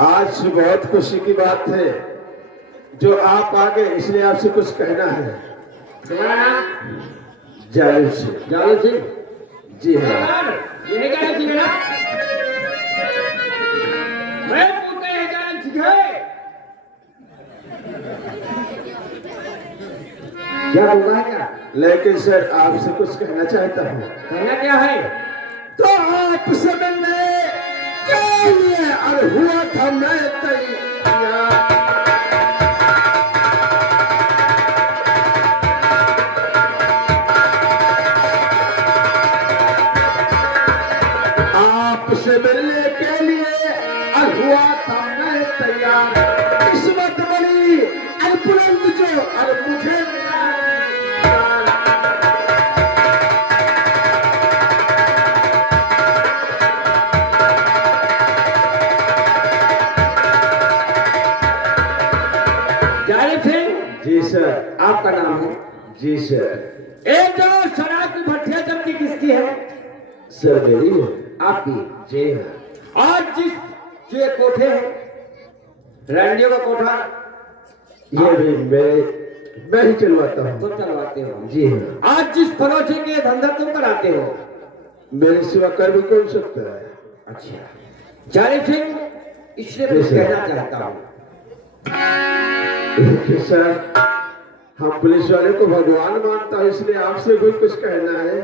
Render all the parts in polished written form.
आज बहुत खुशी की बात है जो आप आ गए, इसलिए आपसे कुछ कहना है। जालिम सिंह जी हाँ। ये क्या चीज है? मैं पूछते हैं जालिम सिंह है? क्या हुआ है क्या? लेकिन सर आपसे कुछ कहना चाहता हूँ। कहना क्या है? तो आपसे मिलने के लिए और हुआ था मैं तैयार। आपसे मिलने के लिए और हुआ था मैं तैयार। किस्मत बनी और बुलंद जो और मुझे जी सर। आपका नाम है? जी सर। ये जो शराब की भट्टियां जमती किसकी है? सर मेरी है। आपकी? जी हाँ। आज जिस ये कोठे हैं रंडियों का कोठा, ये भी मैं ही चलवाता हूँ। तुम चलवाते हो? जी हाँ। आज जिस फरोशे के धंधा तुम कराते हो, मेरे सिवा कर भी कौन सकता है? अच्छा जालिम सिंह, इसलिए मैं कहना चाहता हूँ कि सर हम पुलिस वाले को भगवान मानता हूँ, इसलिए आपसे भी कुछ कहना है।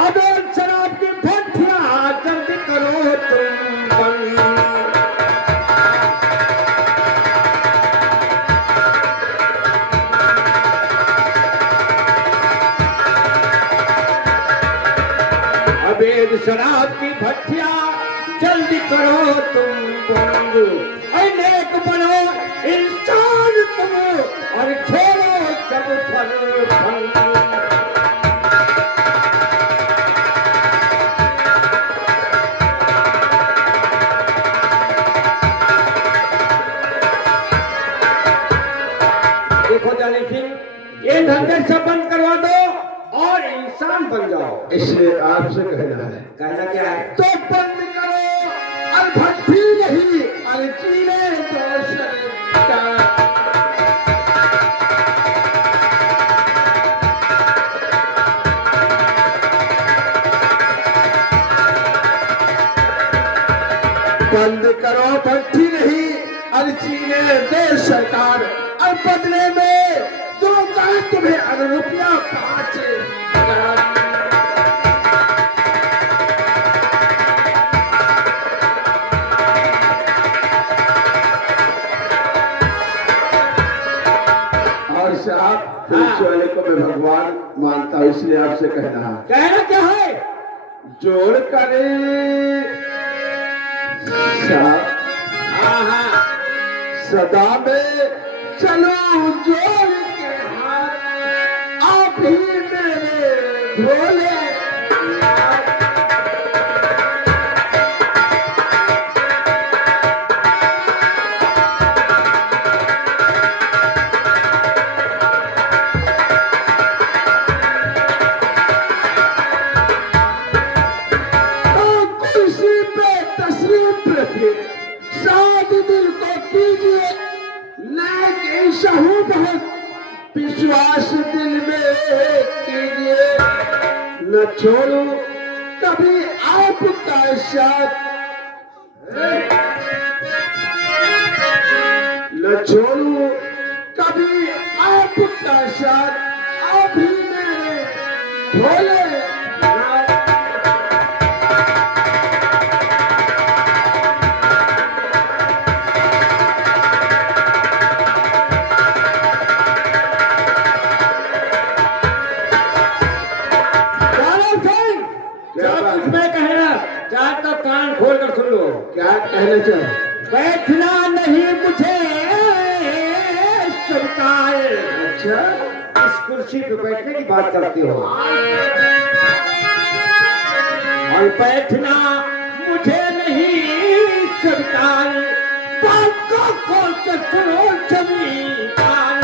अब शराब की भट्टियां जल्दी करो तुम बंद। अबेद शराब की भट्टियां जल्दी करो तुम बंद। नेक बनो इंसान तुम और खेलो सब फल फल। देखो जालिम सिंह, ये धंधे सब बंद करवा दो और इंसान बन जाओ। इसलिए आपसे कहना है। कहना क्या है? तो बंद करो और भट्टी नहीं और जीने दो सरकार। बंद करो भट्टी नहीं और जीने दो सरकार। और बदले में जो चाहे तुम्हें अगर रुपया 5 और साहब पुलिस वाले को मैं भगवान मानता हूँ, इसलिए आपसे कहना है। कहना क्या है? जोड़ करे साहब सदा में चलो जोड़ के हाथ, आप ही मेरे भोले। कुर्सी पे तशरीफ रखिए, साथ दिल को कीजिए, ऐसा हूँ बहुत विश्वास दिल में कीजिए। न छोड़ू कभी आपका साथ, न छोड़ू कभी आपका साथ, आप ही मेरे भोले। कान खोल कर सुन लो। क्या कहना चाहे? बैठना नहीं मुझे सरकार। अच्छा, इस कुर्सी पे बैठने की बात करते हो और बैठना मुझे नहीं सरकार। बात को खोल कर सुनो जमींदार।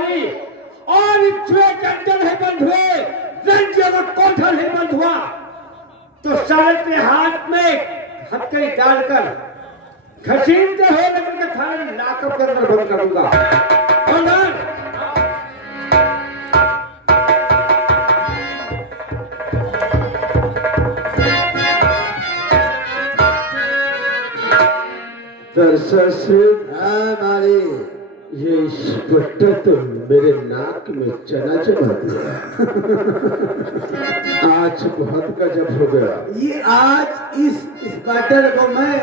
हुई और इच्छुए चंचल है बंधुए, रंजन कोठल है बंधुआ, तो सारे के हाथ में हथकड़ी डालकर घसीटते हुए लेकर के थाने लाकअप के अंदर बंद करूंगा। और ना दरअसल से ये इंस्पेक्टर तो मेरे नाक में चना चबा दिया। आज बहुत गजब हो गया। ये आज इस इंस्पेक्टर को मैं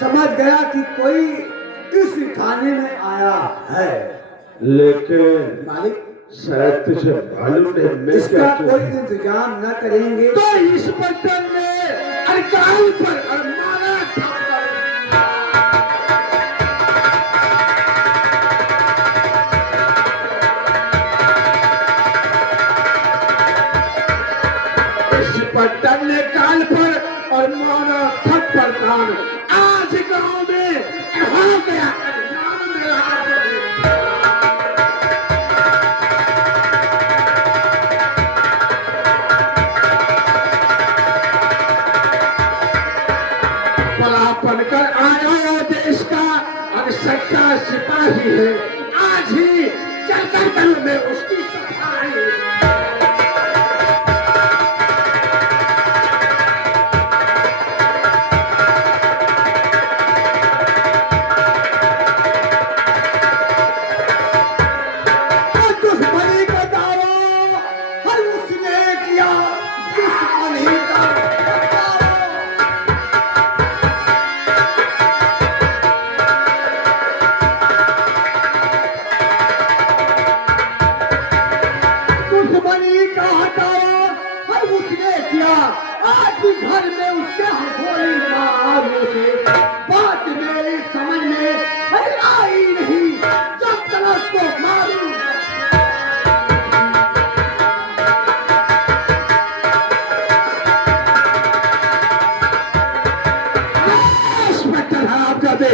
समझ गया कि कोई इस थाने में आया है, लेकिन मालिक शायद तुझे मालूम नहीं मैं इसका क्या कोई इंतजाम न करेंगे तो इंस्पेक्टर ने अरकाल पर अरमाना था। इंस्पेक्टर ने काल पर और मारा थप्पड़ कान। आज गांव में हो गया नाम मेरा। बड़ा बनकर आया देश का और सच्चा सिपाही है। आज ही चलकर कल में उसकी सफाई। दुश्मनी का दावा हर उसने किया, दुश्मनी का दावा। दुश्मनी का हटावा हर उसने किया। आज भी घर में उसके गोली मारने से बात मेरी समझ में आई नहीं। जब तक उसको मारूं इंस्पेक्टर हराम कर दे।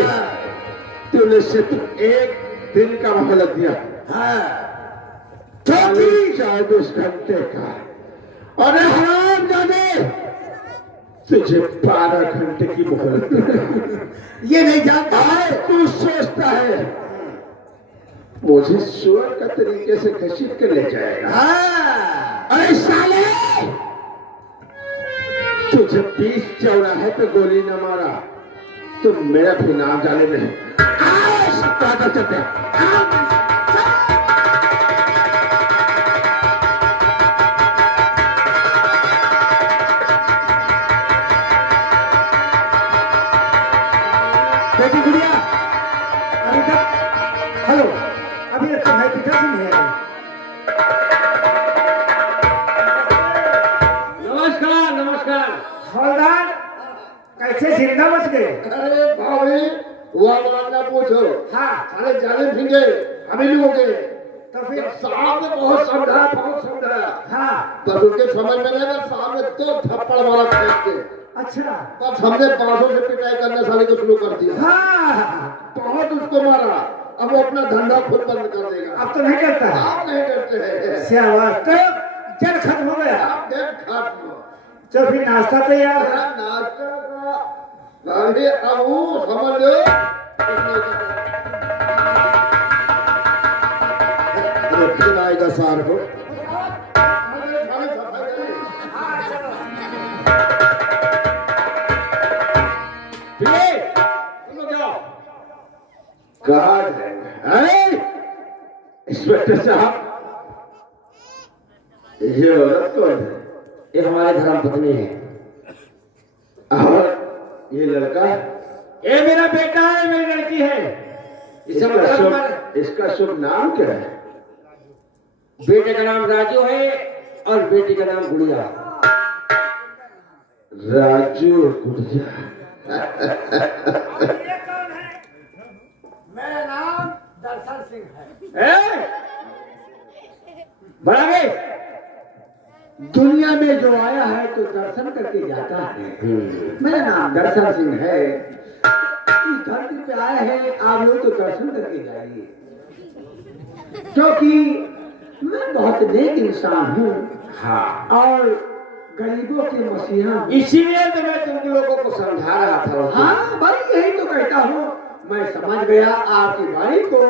तूने सिर्फ एक दिन का मोहलत दिया है, 24 घंटे का। अरे हराम जाने तुझे 12 घंटे की मोहलत दी। ये नहीं जानता है, तू सोचता है मुझे सुअर का तरीके से घसीट कर ले जाएगा। अरे साले तुझे 20 चौराहे पे गोली न मारा तो मेरा भी नाम जाने नहीं। चलते हैं। बेटी गुड़िया अभी तक हेलो अभी तक तुम्हारे पिताजी नहीं आए। नमस्कार नमस्कार। हवलदार कैसे जिंदा बच गए? अरे भाभी वाला ना पूछो। हाँ सारे जाने फिंगे अभी नहीं हो गए। तो फिर साहब ने बहुत समझाया। हाँ तब उनके समझ में नहीं आया। साहब ने तो थप्पड़ मारा फेंक के। अच्छा तब हमने 500 से पिटाई करने साले को शुरू कर दिया। हाँ बहुत उसको मारा। अब वो अपना धंधा खुद बंद कर देगा। अब तो नहीं करता है। आप नहीं करते हैं। शाबाश तो जल खत्म हो गया। आप देख खत्म। तो फिर नाश्ता तैयार है। नाश्ता का अभी अब वो समझ लो। फिर आएगा सार को। इंस्पेक्टर साहब ये औरत कौन है? ये हमारे धर्म पत्नी है। और ये लड़का? ये मेरा बेटा है, मेरी लड़की है। इसका शुभ नाम क्या है? बेटे का नाम राजू है और बेटी का नाम गुड़िया। राजू गुड़िया। मेरा नाम दर्शन सिंह है। बड़ा गए दुनिया में जो आया है तो दर्शन करके जाता है। मेरा नाम दर्शन सिंह है। इस धरती पे आए हैं आप लोग तो दर्शन करके जाइए। क्योंकि मैं बहुत नेक इंसान हूँ हाँ, और गरीबों के मसीहा हूँ। इसीलिए तो मैं तुम लोगों को समझा रहा था। हाँ भाई, यही तो कहता हूँ, मैं समझ गया आपकी बारी को।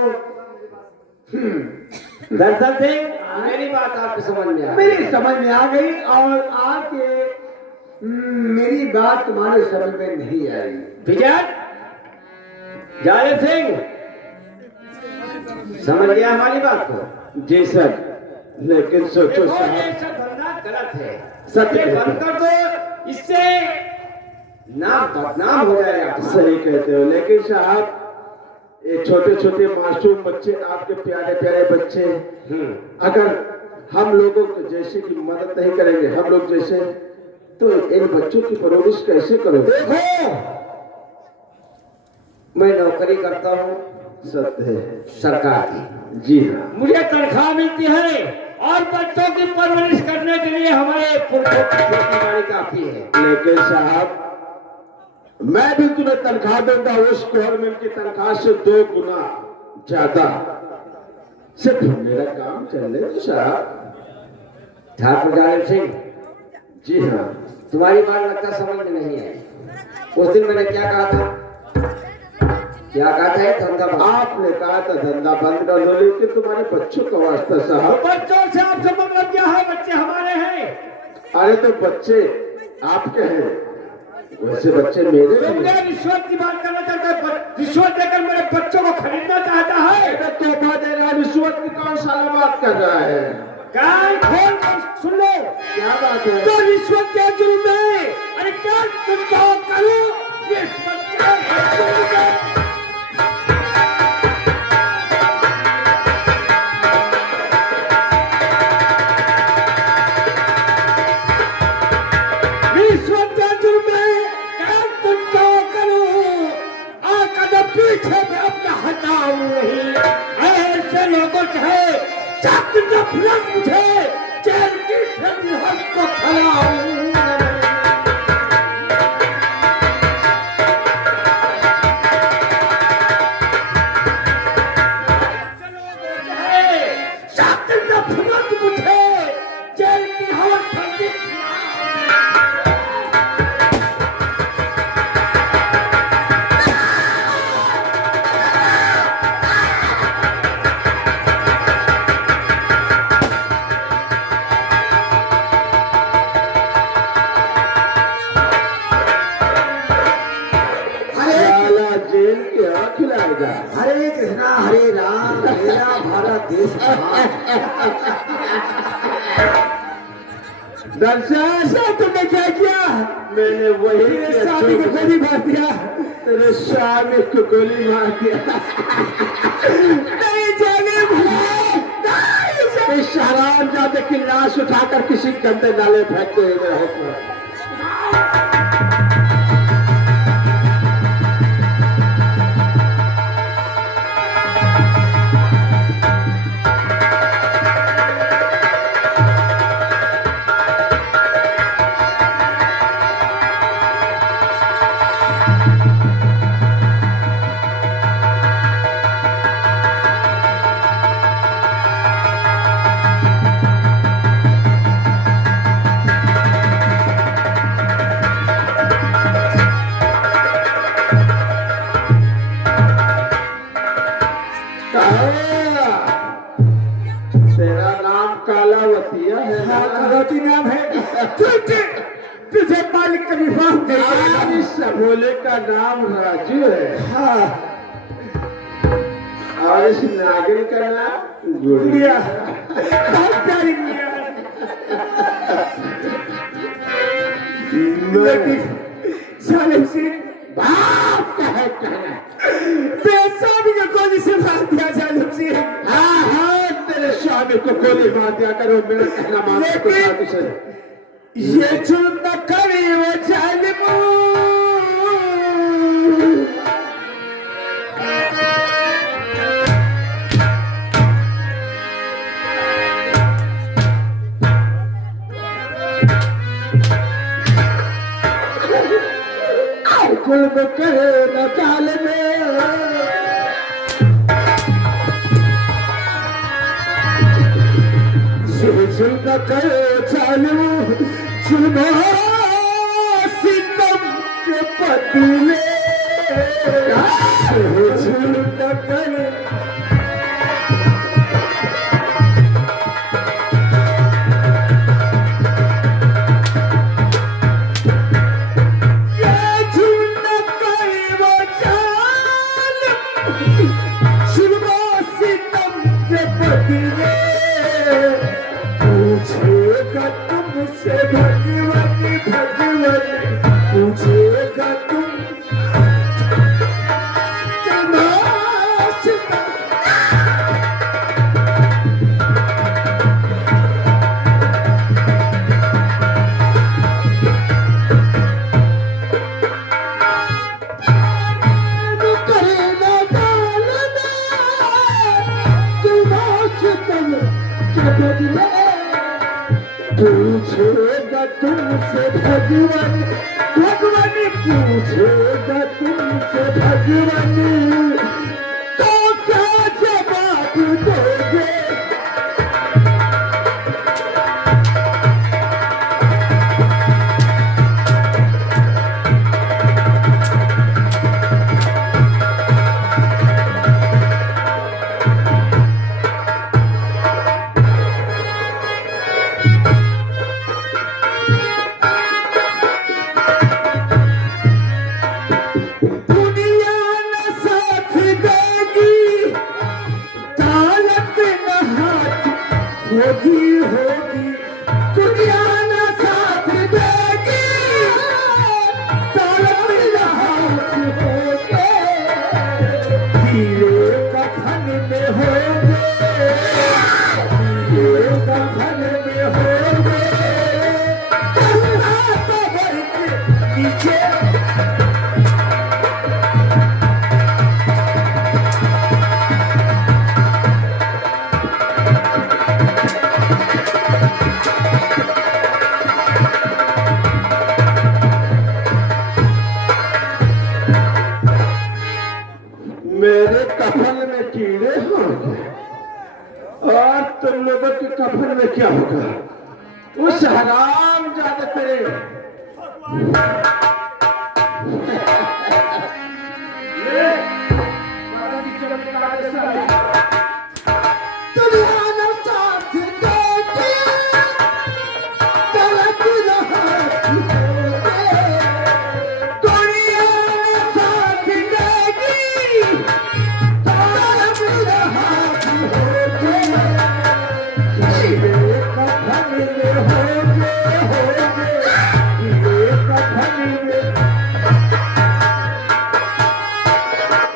दरअसल सिंह, मेरी बात आपको समझ में आ गई। मेरी समझ में आ गई और आपके मेरी बात तुम्हारे समझ में नहीं आई। विजय जालिब सिंह, समझ गया हमारी बात को? जी सर, लेकिन सोचो देखो, साहब, ये सब धंधा गलत है। सत्य ये है। बंद कर दो, इससे नाम बदनाम हो जाएगा। सही कहते हो, लेकिन साहब ये छोटे छोटे मासूम बच्चे, आपके प्यारे प्यारे बच्चे, अगर हम लोगों को जैसे की मदद नहीं करेंगे, हम लोग जैसे, तो इन बच्चों की परवरिश कैसे करोगे? देखो, मैं नौकरी करता हूँ सत्य है। सरकार की, जी हाँ, मुझे तनख्वाह मिलती है और बच्चों की परवरिश करने के लिए हमारे पुरखों की खेती-बाड़ी काफी है। लेकिन साहब मैं भी तुम्हें तनख्वाह दूंगा, उस गवर्नमेंट की तनख्वाह से 2 गुना ज्यादा, सिर्फ मेरा काम चले तो साहब। ठाकुर जालिब सिंह, जी हाँ, तुम्हारी बात लगता समझ में नहीं आई। उस दिन मैंने क्या कहा था? क्या कहा था? ये धंधा बंद। आपने कहा था धंधा बंद कर लो, लेकिन तुम्हारे बच्चों का वास्ता साहब। बच्चों से आपसे मतलब क्या है? बच्चे हमारे हैं। अरे तो बच्चे आपके हैं, वैसे बच्चे मेरे तो हैं। मैं रिश्वत की बात करना चाहता है, रिश्वत देकर मेरे बच्चों को खरीदना चाहता है। अरे तोहफा दे रहा, रिश्वत की कौन साला बात कर रहा है? कान खोल कर सुन लो। क्या बात है? तो रिश्वत क्या जुर्म है? अरे क्या तुम क्या करो? रिश्वत क्या जुर्म है? रिश्वत क्या जुर्म है? क्या तुम क्या करो? कदम पीछे में अपना हटाओ नहीं। ऐसे लोगों से सख्त नफरत मुझे जेल की ठंडक को खिलाऊं। सख्त नफरत मुझे जेल की हवा ठंडी साला जेल क्या खिलाएगा? हरे कृष्णा हरे राम, मेरा भारत देश महान। दर्शन ऐसा तुमने क्या किया? मैंने वही मेरे किया, स्वामी को जो- गोली मार दिया। तेरे स्वामी को गोली मार दिया। नहीं जाने भाई, नहीं जाने। इस हराम जाते की लाश उठाकर किसी गंदे नाले फेंक दो, ये मेरा हुक्म है। तेरा नाम कालावतिया है ना? कालावती नाम है। तुझे मालिक का विवाह आज नहीं। इस भोले का नाम राजू है, हाँ, और इस नागिन का नाम गुड़िया। बहुत प्यारी गुड़िया। लेकिन जालिब सिंह, बाप का है कहना। बेसाबी को गोली से मार दिया जालिब सिंह। हाँ हाँ, तेरे स्वामी को गोली मार दिया करो, मेरा कहना मान तो लेकिन- साधु से। ये जुल्म न करे वो जालिम। जुल्म करे न जालिम, सुन करे चालू सुनो सितम के पतले सुन करे पूछेगा तुमसे भगवान भगवान पूछेगा तुम पूछेगा तुमसे भगवान भगवान पूछेगा तुमसे भगवान तो क्या जवाब दोगे होगी होगी दुनिया ना साथ देगी तालब हाथ होगे हीरे कफन में होगे हीरे कफन में होगे कबर के नीचे मेरे कफन में कीड़े होंगे और तुम लोगों के कफन में क्या होगा उस हराम जादे पे